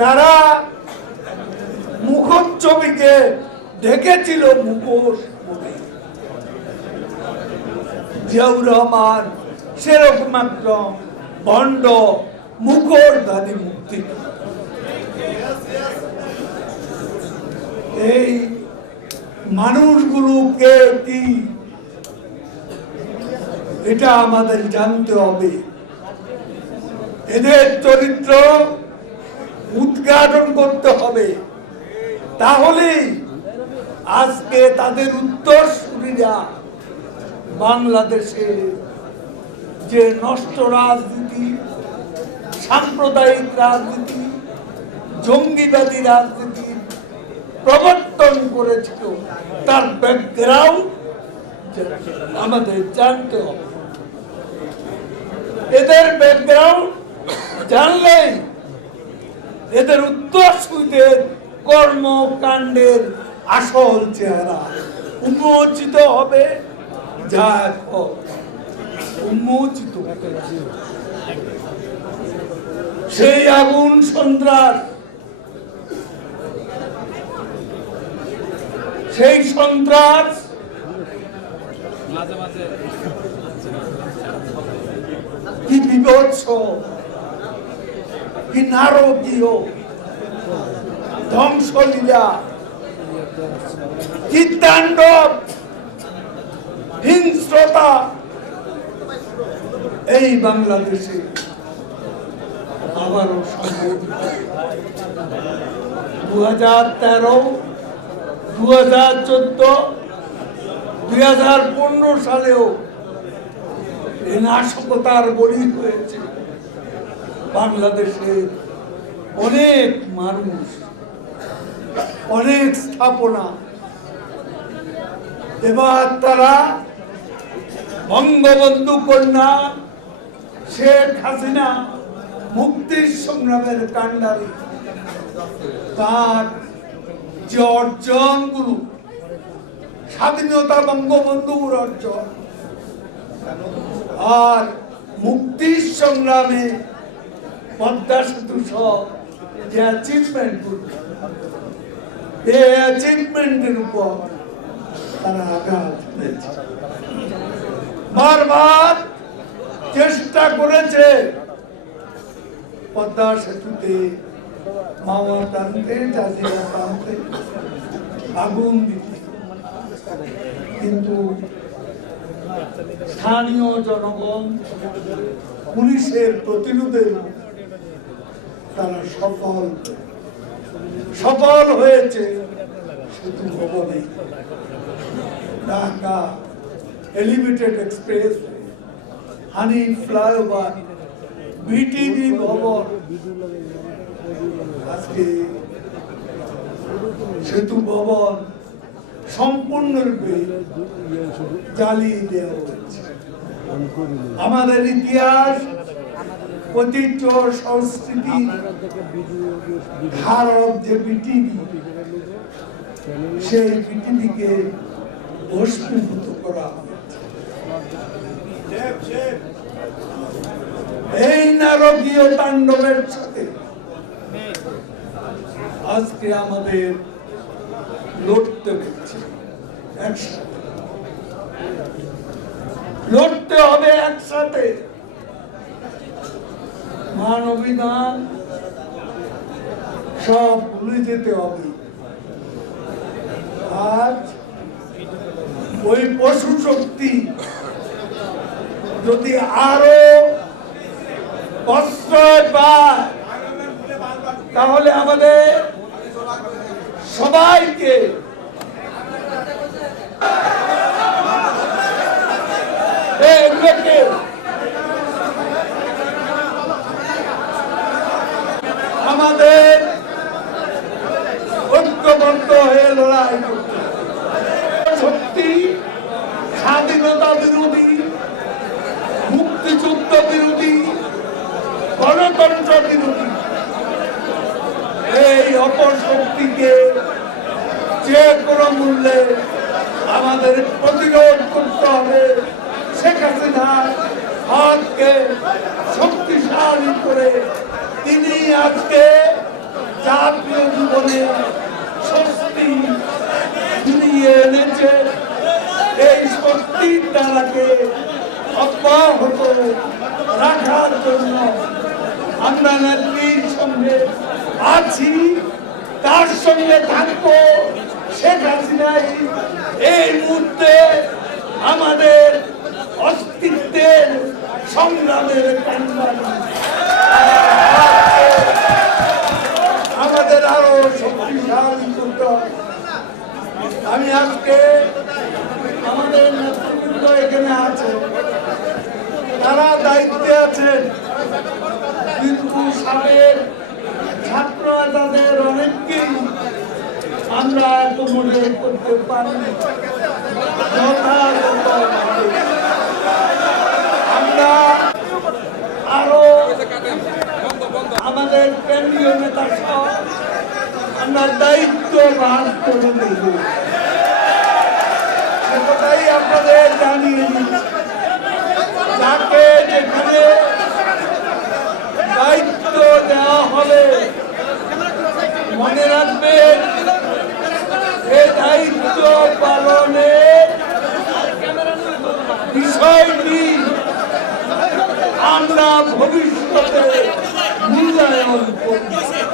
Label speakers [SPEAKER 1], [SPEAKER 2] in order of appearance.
[SPEAKER 1] তারা মুখচ্ছবিকে ঢেকেছিল মুখোশ। জিয়াউর রহমান সেরকম একদম ভণ্ড মুখোশধারী মুক্তি এই মানুষগুলোকে কি এটা আমাদের জানতে হবে এদের চরিত্র উদ্ঘাটন করতে হবে। তাহলেই আজকে তাদের উত্তরসূরিরা বাংলাদেশে যে নষ্ট রাজনীতি, সাম্প্রদায়িক রাজনীতি, জঙ্গিবাদী রাজনীতি প্রবর্তন করেছিল, তার ব্যাকগ্রাউন্ড আমাদের জানতে হবে। এদের ব্যাকগ্রাউন্ড জানলেই এদের উত্তরসূরিদের কর্মকাণ্ডের আসল চেহারা উন্মোচিত হবে। যা উন্মোচিত সেই আগুন সন্ত্রাস সেই সন্ত্রাস কি বিভৎস কি নারকীয় ধ্বংসলীলা কি তাণ্ডব হিংস্রতা, এই বাংলাদেশে আবারও দু হাজার তেরো দু হাজার চোদ্দ দুই হাজার পনেরো সালেও এই নাশকতার বলি হয়েছে। বাংলাদেশের অনেক মানুষ, অনেক স্থাপনা। এবার তারা বঙ্গবন্ধু কন্যা শেখ হাসিনা মুক্তির সংগ্রামের কাণ্ডারি। তার যে অর্জনগুলো, স্বাধীনতা বঙ্গবন্ধুর অর্জন, আর মুক্তির সংগ্রামে পদ্মা সেতু সহ যে অ্যাচিভমেন্ট এই অ্যাচিভমেন্টের উপর তারা আঘাত বারবার চেষ্টা করেছে পদ্মা সেতুতে মামা টানতে চাষিরা টানতে, আগুন দিতে। কিন্তু স্থানীয় জনগণ পুলিশের প্রতিরোধের তারা সফল। সফল হয়েছে সেতু ভবনে ঢাকা এলিভেটেড এক্সপ্রেস হানি ফ্লাইওভার বিটিভি ভবন আজকে সেতু ভবন সম্পূর্ণরূপে জ্বালিয়ে দেওয়া হয়েছে। আমাদের ইতিহাস ঐতিহ্য সংস্কৃতি ভারত যে পৃথিবী, সেই পৃথিবীকে ভস্মীভূত করা এই নারকীয় তাণ্ডবের সাথে আজকে আমাদের লড়তে হচ্ছে একসাথে। লড়তে হবে একসাথে। মানবিধান সব ভুলে যেতে হবে। আজ ওই পশু শক্তি যদি আরও প্রশ্রয় পায়, তাহলে আমাদের সবাইকে এগুলোকে আমাদের ঐক্যবদ্ধ হয়ে লড়াই হবে। স্বাধীনতা বিরোধী, মুক্তিযুদ্ধ বিরোধী, গণতন্ত্র বিরোধী এই অপশক্তিকে যে কোনো মূল্যে আমাদের প্রতিরোধ করতে হবে, শেখ হাসিনার হাতকে শক্তিশালী করে তিনি আজকে জীবনে স্বস্তি ফিরিয়ে এনেছে এই শক্তির দ্বারাকে অব্যাহত রাখার জন্য আমরা নেত্রীর সঙ্গে আছি, তার সঙ্গে থাকব শেখ হাসিনাই। এই মুহূর্তে আমাদের অস্তিত্বের সংগ্রামের কান্ডারি। আজকে আমাদের নেতৃবৃন্দ এখানে আছে। তারা দায়িত্বে আছেন। কিন্তু সাবেক ছাত্র তাদের অনেককেই আমরা অ্যাকোমোডেট করতে পারি। আমরা আরও আমাদের কেন্দ্রীয় নেতা সহ আমরা দায়িত্ব ভাগ করে দেব সে কথাই আপনাদের জানিয়ে দিচ্ছি যাকে যেখানে দায়িত্ব দেওয়া হবে, মনে রাখবেন এ দায়িত্ব পালনের বিষয়টি আমরা ভবিষ্যতে মূল্যায়ন করব।